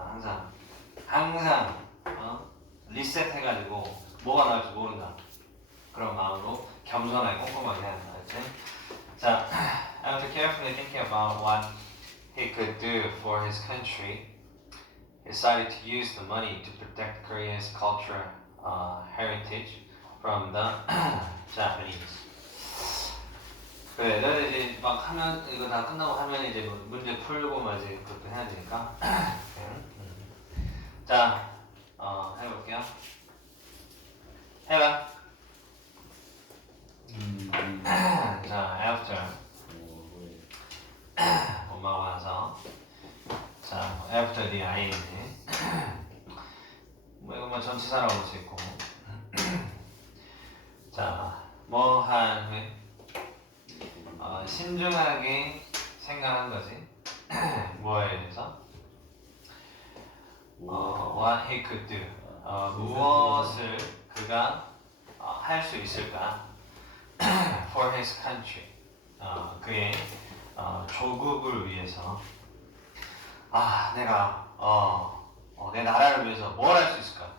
아, 항상 항상 어? 리셋 해가지고 뭐가 나올지 모른다 그런 마음으로 겸손하게 꼼꼼하게 해야 한다 그치? 자 after carefully thinking about what he could do for his country he decided to use the money to protect Korea's cultural uh, heritage from the Japanese 그래, 너네 이제 막 하면 이거 다 끝나고 하면 이제 뭐 문제 풀고 막 이제 그것도 해야 되니까. 자, 어 해볼게요. 해봐. 음, 자, after 엄마가 와서 자, after the ing. 뭐 이거 뭐 전치사라고 볼 수 있고. 자, 뭐한 후에 어, 신중하게 생각한 거지. 뭐에 대해서? 어, what he could do. 어, 무엇을 그가 어, 할 수 있을까? for his country. 어, 그의 어, 조국을 위해서. 아, 내가 어, 어, 내 나라를 위해서 뭘 할 수 있을까?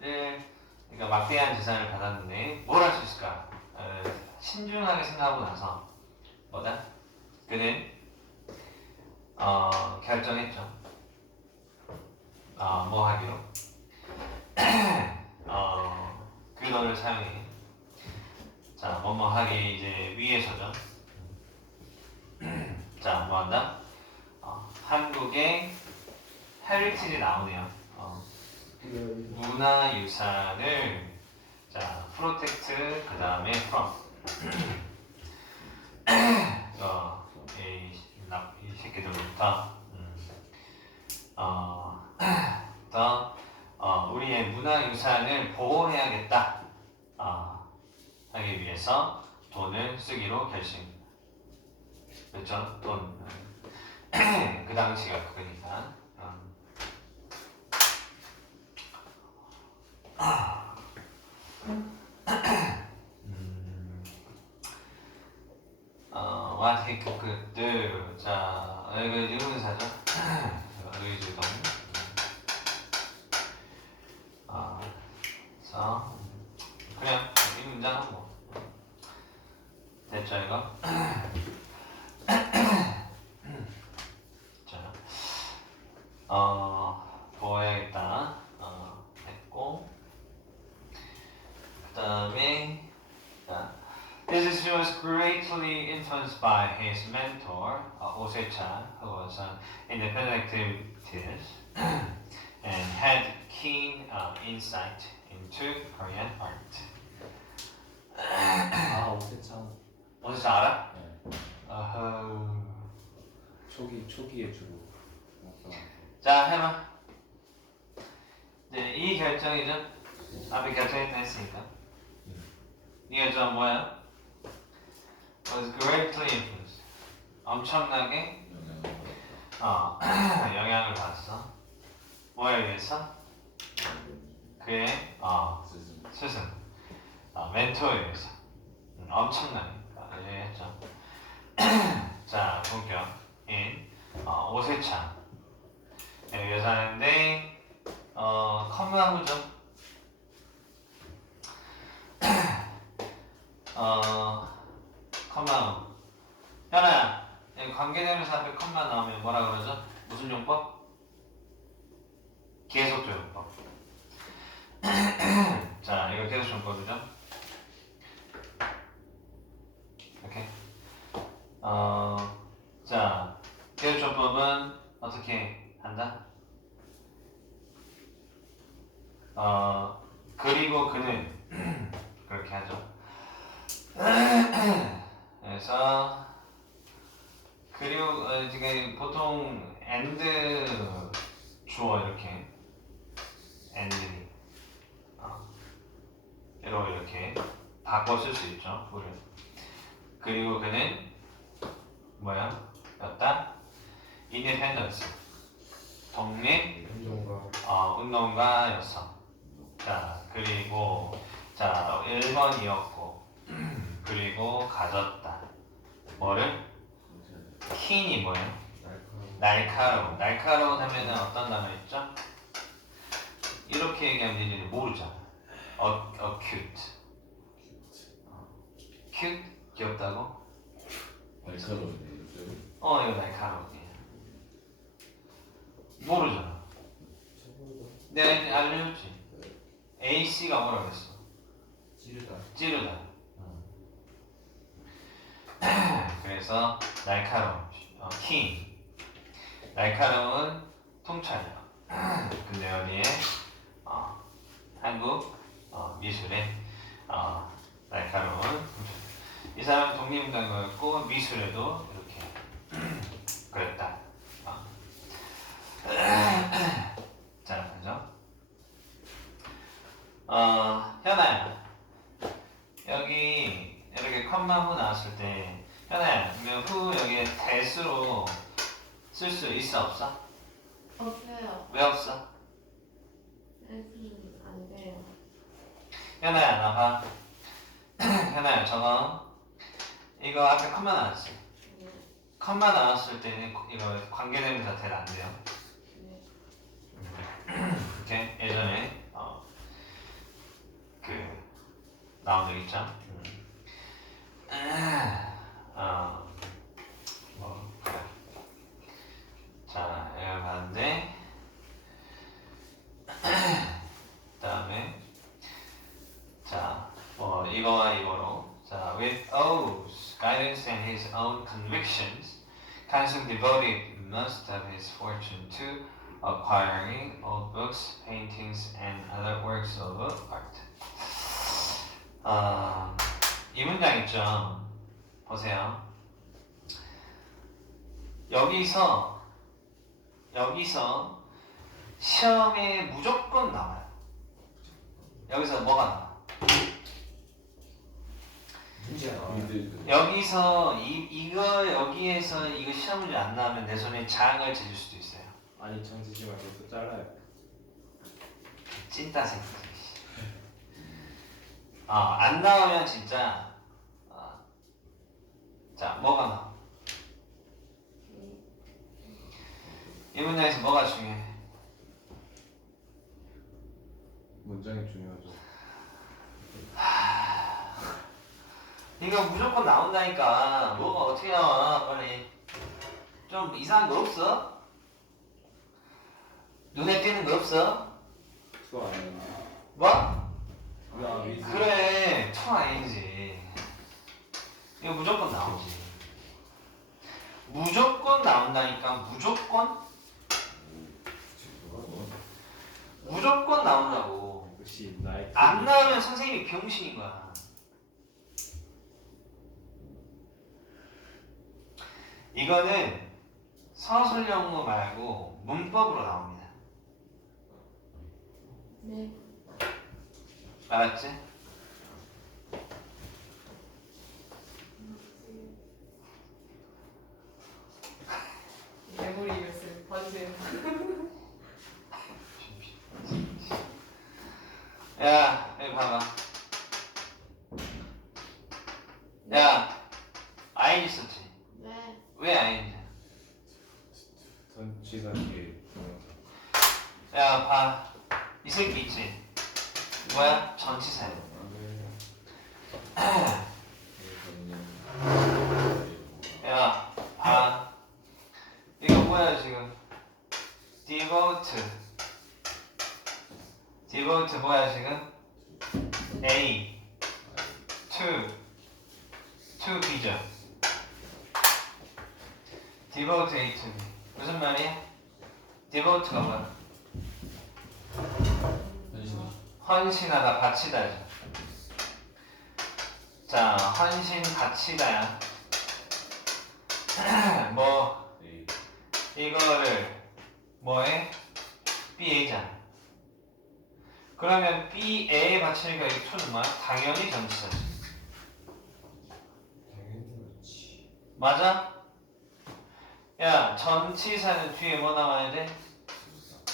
네, 그러니까 막대한 재산을 받았는데 뭘 할 수 있을까? 어, 신중하게 생각하고 나서 뭐다? 그는 어, 결정했죠. 어, 뭐 하기로? 어, 그 돈을 사용해. 자, 뭐뭐 하기 이제 위해서죠. 자, 뭐 한다? 어, 한국의 헤리티지 나오네요. 어, 문화유산을 자, 프로텍트 그 다음에 from. 어, 이, 새끼들부터 음, 어, 더 어, 우리의 문화유산을 보호해야겠다 어, 하기 위해서 돈을 쓰기로 결심. 그렇죠? 돈. 그 당시가. 음. 어, what he could do. 자, 어, 이거 의문사죠. 의지동. 아, 그래서 그냥 이 문장은 뭐 됐죠 이거? 자, 어, 보여야겠다. 어, 됐고. 그 다음에, 자, This is, was greatly influenced by his mentor, uh, Oh Se-chan, who was an independent activist and had keen uh, insight into Korean art. 아 오세찬 어디서 알아? 네. 어허. 초기 초기에 주고 자, 해봐. 네, 이 결정이죠. 앞에 결정했다 했으니까. 이 결정은 뭐야? Was greatly influenced. 엄청나게 어, 영향을 받았어. 뭐에 의해서? 그의 어, 스승, 어, 멘토에 의해서. 음, 엄청나게. 어, 이해했죠? 자, 본격. 인 어, 오세찬. 하는데, 어, 컴마무죠? 어, 컴마. 현아야, 이 관계대명사 앞에 컴마 나오면 뭐라 그러죠? 무슨 용법? 계속적 용법. 자, 이거 계속 용법이죠? 이렇게. 어, 자, 계속 용법은 어떻게 한다? 어, 그리고 그는 그렇게 하죠. 그래서 그리고 어, 지금 보통 and 주어 이렇게 and 어, 이로 이렇게 바꿔 쓸 수. 불을 그리고 그는 뭐야? 였다? independence 독립 행정가 어, 운동가였어. 자, 그리고 자, 1번이었고 그리고 가졌다. 뭐를? 킨이 뭐예요? 날카로운 날카로운 하면은 어떤 단어 있죠? 이렇게 얘기하면 이제 모르잖아. 어, 어, cute. 어, cute? 귀엽다고? 날카로운데 어, 이거 날카로운. 모르잖아. 내가 이제 알려줬지. AC가 뭐라고 했어? 찌르다 찌르다. 그래서 날카로운, 어, king. 날카로운 통찰력. 근데 여기에 어, 한국 어, 미술의 어, 날카로운 통찰력. 이 사람은 독립운동가였고 미술에도 나온 적 있죠? 어, 뭐 그래. 자, 이걸 봤는데 그다음에 자, 뭐 이거와 이거로 자, with O's guidance and his own convictions, Kansung devoted most of his fortune to acquiring old books, paintings, and other works of art. 아, 이 문장 있죠. 보세요. 여기서 여기서 시험에 무조건 나와요. 여기서 뭐가 나와? 여기서 이 이거 여기에서 이거 시험 문제 안 나오면 내 손에 장을 찢을 수도 있어요. 아니 장지지 말고 또 잘라요 찐따 새 끼. 어, 안 나오면 진짜 어, 자 뭐가 나와? 이 문장에서 뭐가 중요해? 문장이 중요하죠 이거 무조건 나온다니까 뭐가 어떻게 나와 빨리 좀 이상한 거 없어? 눈에 띄는 거 없어? 투 아니면 뭐? 아 위즈 그래 투 아니지. 이거 무조건 나오지. 무조건 나온다니까 무조건? 무조건 나온다고. 안 나오면 선생님이 병신인 거야. 이거는 서술영어 말고 문법으로 나옵니다. 네. 알았지? 메모리 유스 번지. 야, 여기 봐봐. 야, 아인 있었지? 네. 왜 아인이야? 전치사 뒤에 동영상 야, 봐. 이 새끼 있지? 뭐야? 전치사야. 야, 봐. 이거 뭐야, 지금? devote. devote 뭐야, 지금? A. to. to B죠. devote A to B. 무슨 말이야? devote가 뭐야? 헌신하다, 바치다죠. 자, 헌신, 바치다야. 뭐, 이거를 뭐에? B에잖아. 그러면 B에 바치니까 이 2는 뭐야? 당연히 전치사지. 맞아? 야, 전치사는 뒤에 뭐 나와야 돼?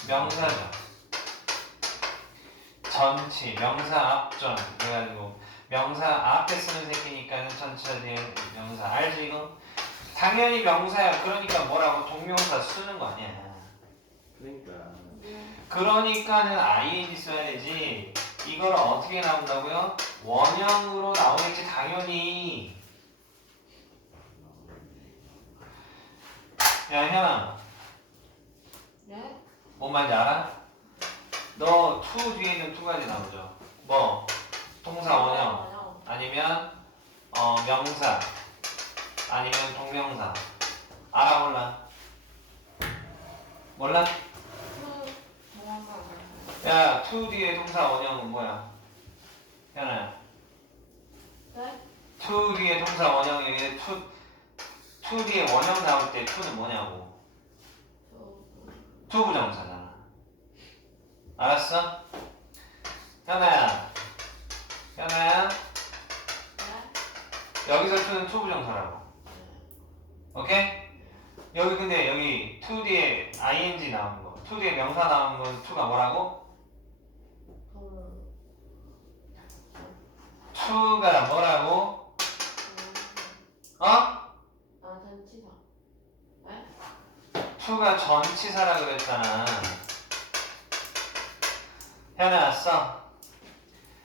명사죠. 전치, 명사 앞전. 그래가지고 명사 앞에 쓰는 새끼니까는 전치사 뒤에 명사 알지 이거? 당연히 명사야. 그러니까 뭐라고 동명사 쓰는 거 아니야. 그러니까 그러니까는 ing 써야 되지. 이걸 어떻게 나온다고요? 원형으로 나오겠지 당연히. 야 현아, 네? 뭔 말인지 알아? 너 to 뒤에는 두 가지 나오죠. 뭐 동사 원형. 아니면 어, 명사 아니면 동명사. 알아 몰라? 몰라? 야, to 뒤에 동사 원형은 뭐야? 현아야. 네? to 뒤에 동사 원형이 to to 뒤에 원형 나올 때 to는 뭐냐고? 저 to 부정사잖아. 알았어? 현아야. 현아야. 네? 여기서 to는 to 부정사라고. 네. 오케이? 여기 근데 여기 to 뒤에 ing 나오는 거, to 뒤에 명사 나오는 건 to가 뭐라고? 그 to가 뭐라고? 어? 아 전치사. 네? to가 전치사라 그랬잖아. 써.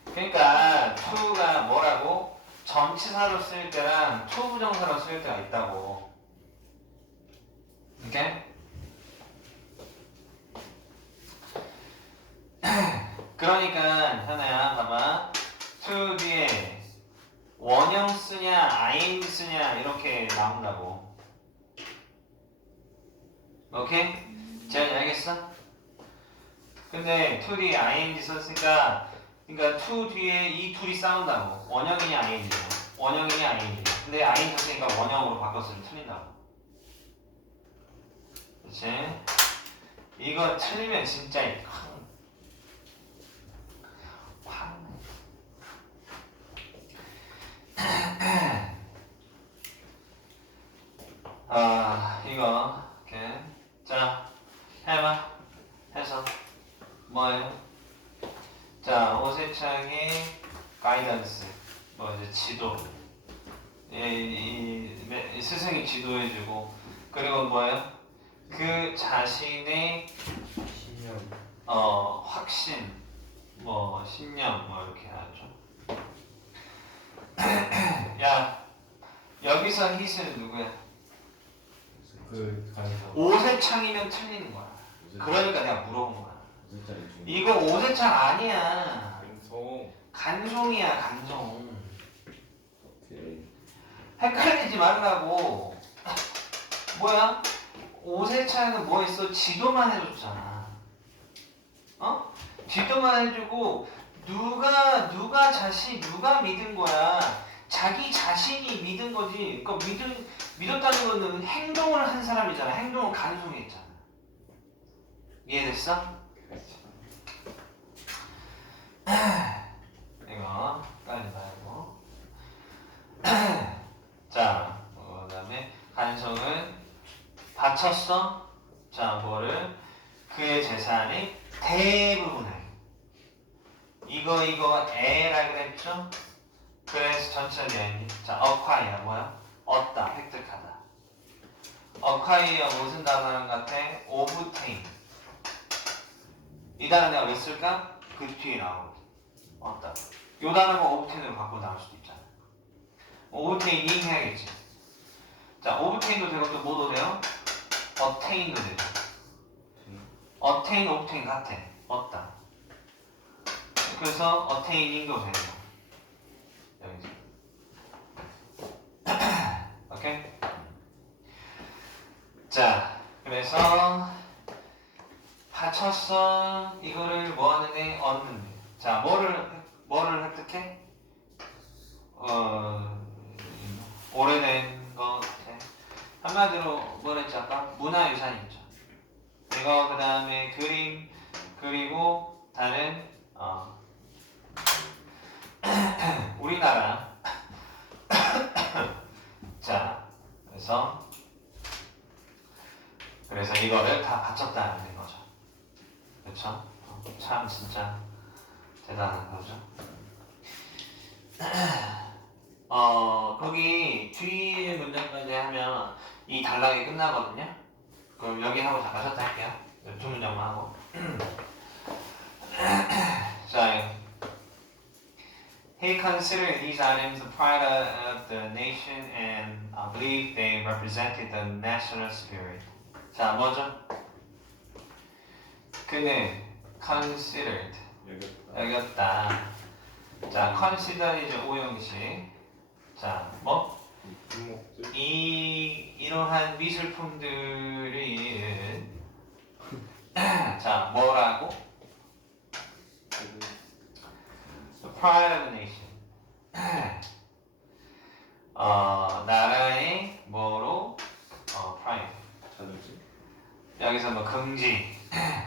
그러니까 to가 뭐라고? 전치사로 쓸 때랑 to 부정사로 쓸 때가 있다고. 오케이? 그러니까 현아야 봐봐. to 뒤에 원형 쓰냐 ing 쓰냐 이렇게 나온다고. 오케이? 재현이 알겠어? 근데 뒤에 ing 썼으니까 그러니까 to 뒤에 이 둘이 싸운다고. 원형이냐 ing이냐. 원형이냐 ing이냐. 근데 ing 썼으니까 원형으로 바꿨으면 틀린다고. 그렇지? 이거 틀리면 진짜 확 확. 아 이거 이렇게. 자 해봐. 해서 뭐예요? 자 오세창의 가이던스 뭐 이제 지도 이, 이, 이 스승이 지도해주고 그리고 뭐예요? 그 자신의 신념 어 확신 뭐 신념 뭐 이렇게 하죠. 야 여기서 hit은 누구야? 그 오세창이면 틀리는 거야. 그러니까 내가 물어본 거야. 이거 오세창 아니야. 방송 간송이야 간송. 오케이 헷갈리지 말라고. 뭐야? 오세창은 뭐 있어? 지도만 해줬잖아. 어? 지도만 해주고 누가 누가 자신 누가 믿은 거야? 자기 자신이 믿은 거지. 그러니까 믿은 믿었다는 거는 행동을 한 사람이잖아. 행동을 간송했잖아. 이해됐어? 이거 까지 말고. 자, 어, 그다음에 간성은 바쳤어. 자, 뭐를 그의 재산의 대부분을 이거 이거 에라 그랬죠? 그래서 전체 내용이 자, 어콰이어 뭐야? 얻다, 획득하다. 어콰이어 무슨 단어랑 같아? 오브테인. 이 단어 내가 왜 쓸까? 그 뒤에 나오거든. 얻다. 요 단어가 오브테인으로 바꿔 나올 수도 있잖아. 오브테인이 해야겠지. 자, 오브테인도 되고 또 뭐도 돼요? 어테인도 되죠. 어테인, 오브테인 같아. 얻다. 그래서 어테이닝도 되는 거. 여기서. 오케이? 자, 그래서 받쳤어. 이거를 뭐 하는데 얻는데. 자, 뭐를 뭐를 획득해? 어, 오래된 것 같아. 한마디로 뭐랬죠 아까? 문화유산이 있죠. 이거 그 다음에 그림 그리고 다른 어, 우리나라 자 그래서 그래서 이거를 다 바쳤다는 그렇죠 어, 참 진짜 대단한 거죠 어 거기 뒤 문장까지 하면 이 단락이 끝나거든요. 그럼 여기 하고 잠깐 쉬었다 할게요. 두 문장만 하고. 자, he considered these items the pride of the nation and uh, believed they represented the national spirit. 자, 뭐죠? 그는 considered 여겼다. 자, consider 이제 오형식. 자, 뭐? 이 이러한 미술품들이 자 뭐라고? The pride of a nation. 어 나라의 뭐로? 어 pride. 자존심. 여기서 뭐 긍지.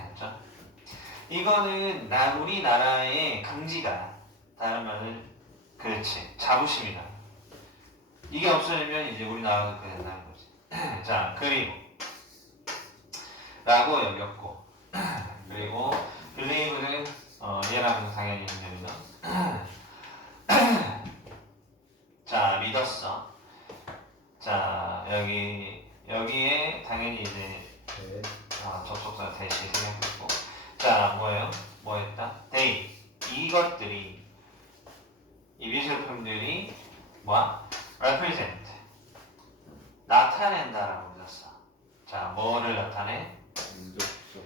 이거는 나 우리나라의 긍지다. 다른 말은 그렇지 자부심이다. 이게 없어지면 이제 우리나라가 그렇게 된다는 거지. 자 그리고 라고 여겼고 그리고 believe는 어, 얘랑 당연히 됩니다. 자 믿었어. 자 여기 여기에 당연히 이제 네. 아, 접속사 대시 생략했고 자 뭐예요? 뭐했다? they 이것들이 이 미술품들이 뭐야? represent 나타낸다라고 했었어 자 뭐를 나타내? 민족적.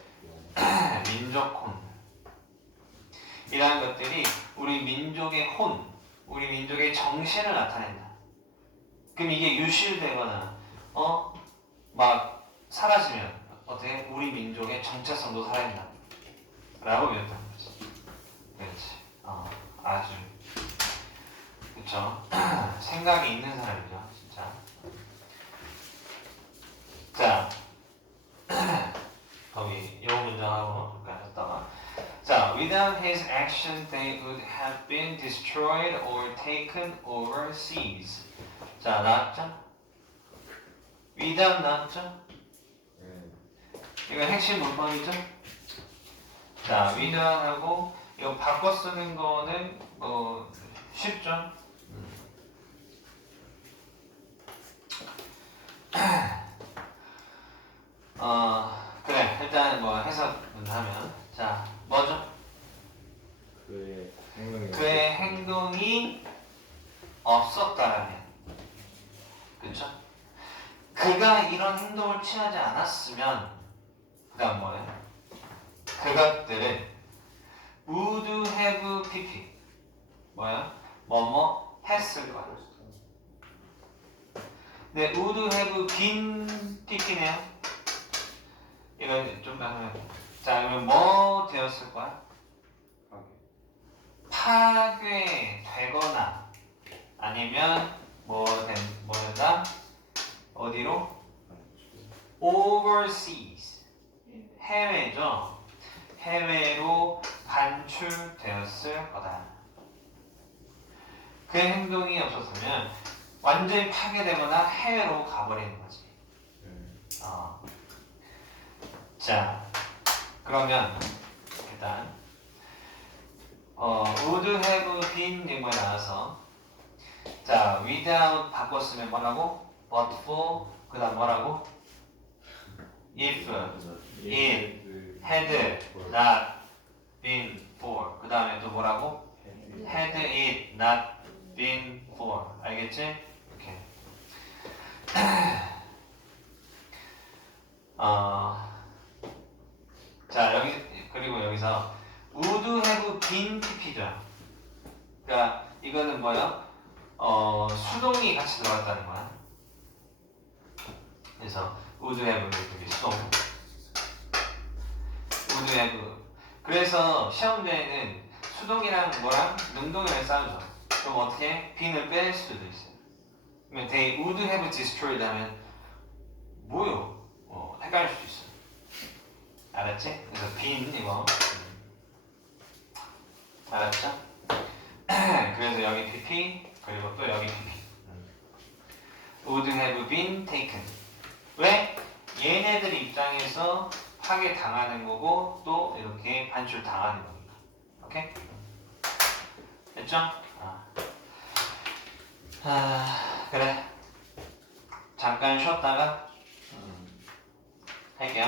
민족 혼 이라는 것들이 우리 민족의 혼 우리 민족의 정신을 나타낸다 그럼 이게 유실되거나 어? 막 사라지면 어떻게 우리 민족의 정체성도 살아있다 라고 배웠다는 거지 그렇지 어, 아주 그쵸 생각이 있는 사람이죠 진짜 자 거기 요 문장하고 가셨다가 자 without his action they would have been destroyed or taken overseas 자 나왔죠? without 나왔죠? 네. 이거 핵심 문법이죠? 자, 위드하고 이거 바꿔 쓰는 거는 뭐 쉽죠? 어, 그래. 일단 뭐 해석은 하면 자, 뭐죠? 그의 행동이. 그의 행동이 없었다라면 그쵸? 그가 이런 행동을 취하지 않았으면 그 다음 뭐예요? 그것들은 would have pp 뭐야? 뭐뭐 했을 거야 네, would have been pp네요 이건 좀 나누면 자 그러면 뭐 되었을 거야? 파괴되거나 아니면 뭐 된, 뭐 된다? 어디로? overseas 해외죠. 해외로 반출되었을 거다. 그 행동이 없었으면 완전히 파괴되거나 해외로 가버리는 거지. 네. 어. 자, 그러면 일단 어, would have been 이 뭐에 나와서 자, without 바꿨으면 뭐라고? but for 그 다음 뭐라고? if 예. had not been for 그 다음에 또 뭐라고? had it not been for 알겠지? 이렇게 어, 자 여기 그리고 여기서 would have been pp죠. 그러니까 이거는 뭐야? 어, 수동이 같이 들어갔다는 거야. 그래서 would have 이렇게 수동. would have 그래서 시험대에는 수동이랑 뭐랑 능동이랑 싸우죠 그럼 어떻게? 빈을 뺄 수도 있어요 그러면 they would have destroyed 하면 뭐요? 어, 헷갈릴 수 있어 알았지? 그래서 빈 이거 음. 알았죠? 그래서 여기 pp 그리고 또 여기 pp 음. would have been taken 왜? 얘네들 입장에서 파괴 당하는 거고 또 이렇게 반출 당하는 거니까 오케이? 됐죠? 아. 아 그래 잠깐 쉬었다가 음, 할게요